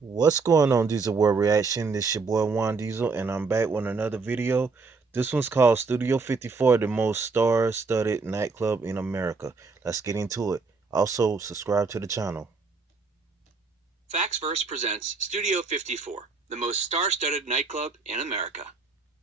What's going on, Diesel World Reaction? This your boy Juan Diesel, and I'm back with another video. This one's called Studio 54, the most star-studded nightclub in America. Let's get into it. Also, subscribe to the channel. Factsverse presents Studio 54, the most star-studded nightclub in America.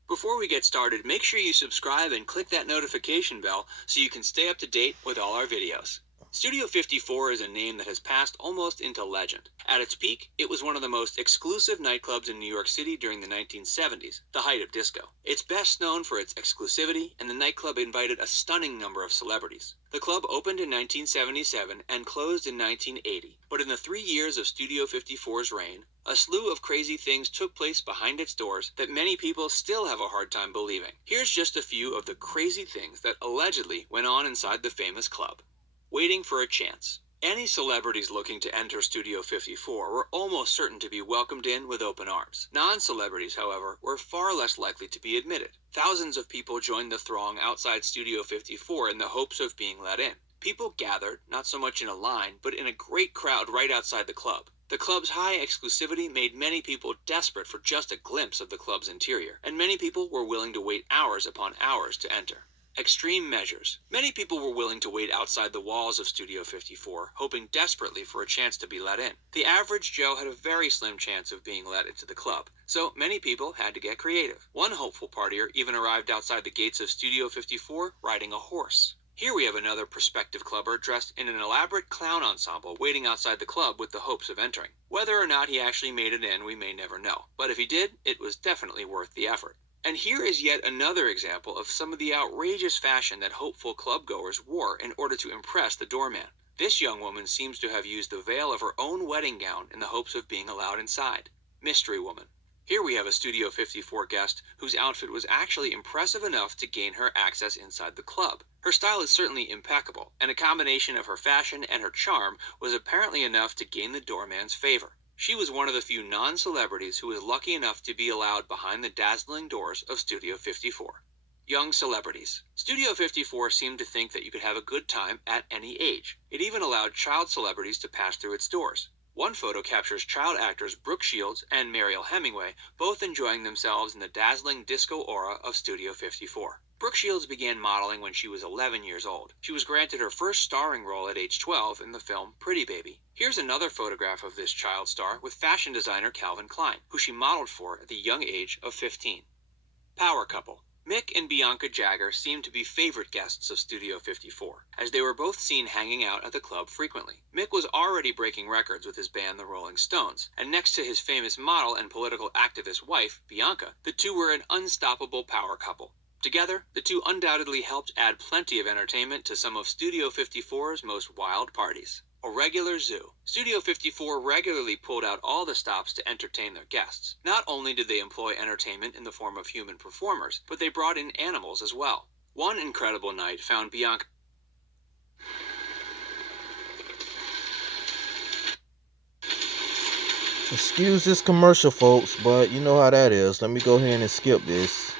Before we get started, make sure you subscribe and click that notification bell so you can stay up to date with all our videos. Studio 54 is a name that has passed almost into legend. At its peak, it was one of the most exclusive nightclubs in New York City during the 1970s, the height of disco. It's best known for its exclusivity, and the nightclub invited a stunning number of celebrities. The club opened in 1977 and closed in 1980, but in the 3 years of Studio 54's reign, a slew of crazy things took place behind its doors that many people still have a hard time believing. Here's just a few of the crazy things that allegedly went on inside the famous club. Waiting for a chance. Any celebrities looking to enter Studio 54 were almost certain to be welcomed in with open arms. Non-celebrities, however, were far less likely to be admitted. Thousands of people joined the throng outside Studio 54 in the hopes of being let in. People gathered, not so much in a line, but in a great crowd right outside the club. The club's high exclusivity made many people desperate for just a glimpse of the club's interior, and many people were willing to wait hours upon hours to enter. Extreme measures. Many people were willing to wait outside the walls of Studio 54, hoping desperately for a chance to be let in. The average Joe had a very slim chance of being let into the club, so many people had to get creative. One hopeful partier even arrived outside the gates of Studio 54 riding a horse. Here we have another prospective clubber dressed in an elaborate clown ensemble waiting outside the club with the hopes of entering. Whether or not he actually made it in, we may never know, but if he did, it was definitely worth the effort. And here is yet another example of some of the outrageous fashion that hopeful clubgoers wore in order to impress the doorman. This young woman seems to have used the veil of her own wedding gown in the hopes of being allowed inside. Mystery woman. Here we have a Studio 54 guest whose outfit was actually impressive enough to gain her access inside the club. Her style is certainly impeccable, and a combination of her fashion and her charm was apparently enough to gain the doorman's favor. She was one of the few non-celebrities who was lucky enough to be allowed behind the dazzling doors of Studio 54. Young celebrities. Studio 54 seemed to think that you could have a good time at any age. It even allowed child celebrities to pass through its doors. One photo captures child actors Brooke Shields and Mariel Hemingway both enjoying themselves in the dazzling disco aura of Studio 54. Brooke Shields began modeling when she was 11 years old. She was granted her first starring role at age 12 in the film Pretty Baby. Here's another photograph of this child star with fashion designer Calvin Klein, who she modeled for at the young age of 15. Power couple. Mick and Bianca Jagger seemed to be favorite guests of Studio 54, as they were both seen hanging out at the club frequently. Mick was already breaking records with his band The Rolling Stones, and next to his famous model and political activist wife, Bianca, the two were an unstoppable power couple. Together, the two undoubtedly helped add plenty of entertainment to some of Studio 54's most wild parties. A regular zoo. Studio 54 regularly pulled out all the stops to entertain their guests. Not only did they employ entertainment in the form of human performers, but they brought in animals as well. One incredible night found Bianca. Excuse this commercial, folks, but you know how that is. Let me go ahead and skip this.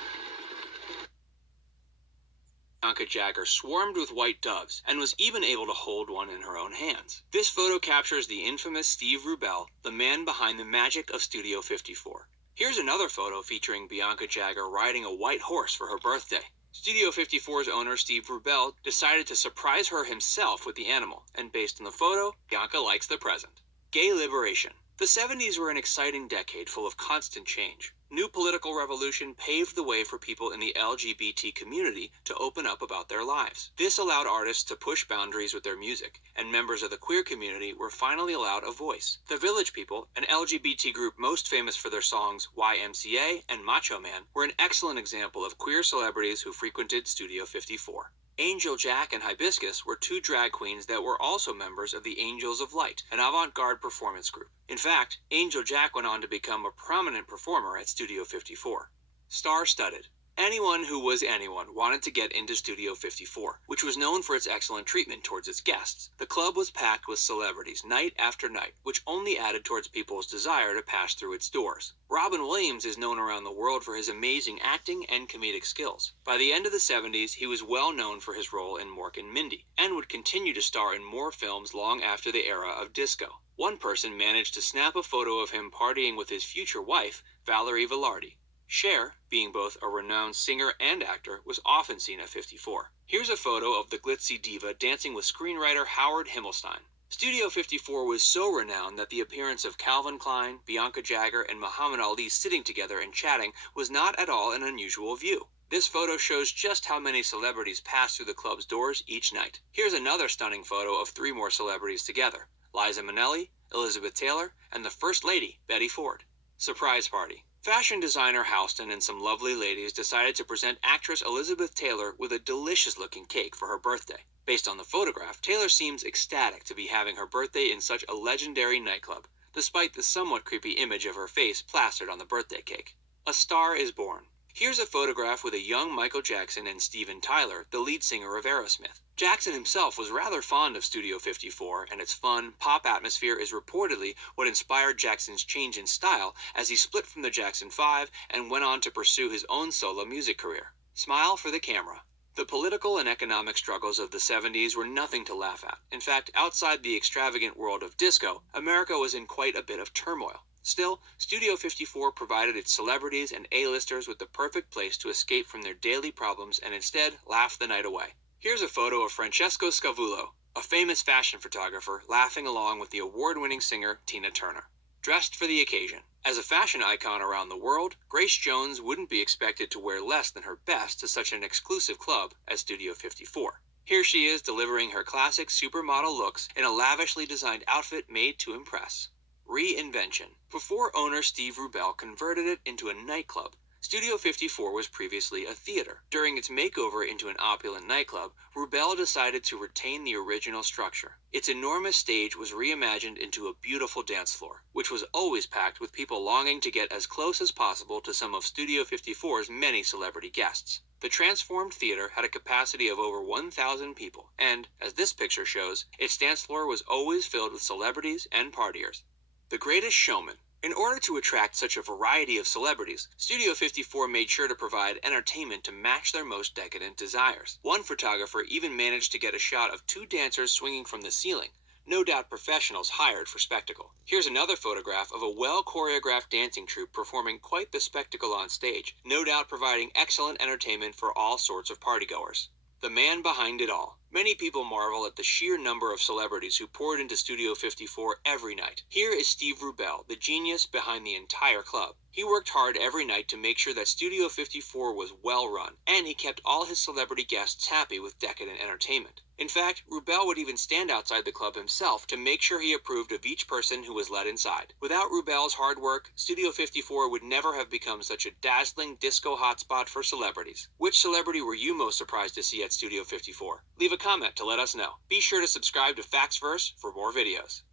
Bianca Jagger swarmed with white doves and was even able to hold one in her own hands. This photo captures the infamous Steve Rubell, the man behind the magic of Studio 54. Here's another photo featuring Bianca Jagger riding a white horse for her birthday. Studio 54's owner Steve Rubell decided to surprise her himself with the animal, and based on the photo, Bianca likes the present. Gay liberation. The 70s were an exciting decade full of constant change. New political revolution paved the way for people in the LGBT community to open up about their lives. This allowed artists to push boundaries with their music, and members of the queer community were finally allowed a voice. The Village People, an LGBT group most famous for their songs YMCA and Macho Man, were an excellent example of queer celebrities who frequented Studio 54. Angel Jack and Hibiscus were two drag queens that were also members of the Angels of Light, an avant-garde performance group. In fact, Angel Jack went on to become a prominent performer at Studio 54. Star-studded. Anyone who was anyone wanted to get into Studio 54, which was known for its excellent treatment towards its guests. The club was packed with celebrities night after night, which only added towards people's desire to pass through its doors. Robin Williams is known around the world for his amazing acting and comedic skills. By the end of the 70s, he was well known for his role in Mork and Mindy, and would continue to star in more films long after the era of disco. One person managed to snap a photo of him partying with his future wife, Valerie Velarde. Cher, being both a renowned singer and actor, was often seen at 54. Here's a photo of the glitzy diva dancing with screenwriter Howard Himmelstein. Studio 54 was so renowned that the appearance of Calvin Klein, Bianca Jagger, and Muhammad Ali sitting together and chatting was not at all an unusual view. This photo shows just how many celebrities pass through the club's doors each night. Here's another stunning photo of 3 more celebrities together: Liza Minnelli, Elizabeth Taylor, and the First Lady, Betty Ford. Surprise party. Fashion designer Houston and some lovely ladies decided to present actress Elizabeth Taylor with a delicious-looking cake for her birthday. Based on the photograph, Taylor seems ecstatic to be having her birthday in such a legendary nightclub, despite the somewhat creepy image of her face plastered on the birthday cake. A star is born. Here's a photograph with a young Michael Jackson and Steven Tyler, the lead singer of Aerosmith. Jackson himself was rather fond of Studio 54, and its fun, pop atmosphere is reportedly what inspired Jackson's change in style as he split from the Jackson 5 and went on to pursue his own solo music career. Smile for the camera. The political and economic struggles of the 70s were nothing to laugh at. In fact, outside the extravagant world of disco, America was in quite a bit of turmoil. Still, Studio 54 provided its celebrities and A-listers with the perfect place to escape from their daily problems and instead laugh the night away. Here's a photo of Francesco Scavullo, a famous fashion photographer, laughing along with the award-winning singer Tina Turner. Dressed for the occasion. As a fashion icon around the world, Grace Jones wouldn't be expected to wear less than her best to such an exclusive club as Studio 54. Here she is delivering her classic supermodel looks in a lavishly designed outfit made to impress. Reinvention. Before owner Steve Rubell converted it into a nightclub, Studio 54 was previously a theater. During its makeover into an opulent nightclub, Rubell decided to retain the original structure. Its enormous stage was reimagined into a beautiful dance floor, which was always packed with people longing to get as close as possible to some of Studio 54's many celebrity guests. The transformed theater had a capacity of over 1,000 people, and, as this picture shows, its dance floor was always filled with celebrities and partiers. The Greatest Showman. In order to attract such a variety of celebrities, Studio 54 made sure to provide entertainment to match their most decadent desires. One photographer even managed to get a shot of 2 dancers swinging from the ceiling, no doubt professionals hired for spectacle. Here's another photograph of a well-choreographed dancing troupe performing quite the spectacle on stage, no doubt providing excellent entertainment for all sorts of partygoers. The man behind it all. Many people marvel at the sheer number of celebrities who poured into Studio 54 every night. Here is Steve Rubell, the genius behind the entire club. He worked hard every night to make sure that Studio 54 was well run, and he kept all his celebrity guests happy with decadent entertainment. In fact, Rubell would even stand outside the club himself to make sure he approved of each person who was let inside. Without Rubell's hard work, Studio 54 would never have become such a dazzling disco hotspot for celebrities. Which celebrity were you most surprised to see at Studio 54? Leave a comment to let us know. Be sure to subscribe to Factsverse for more videos.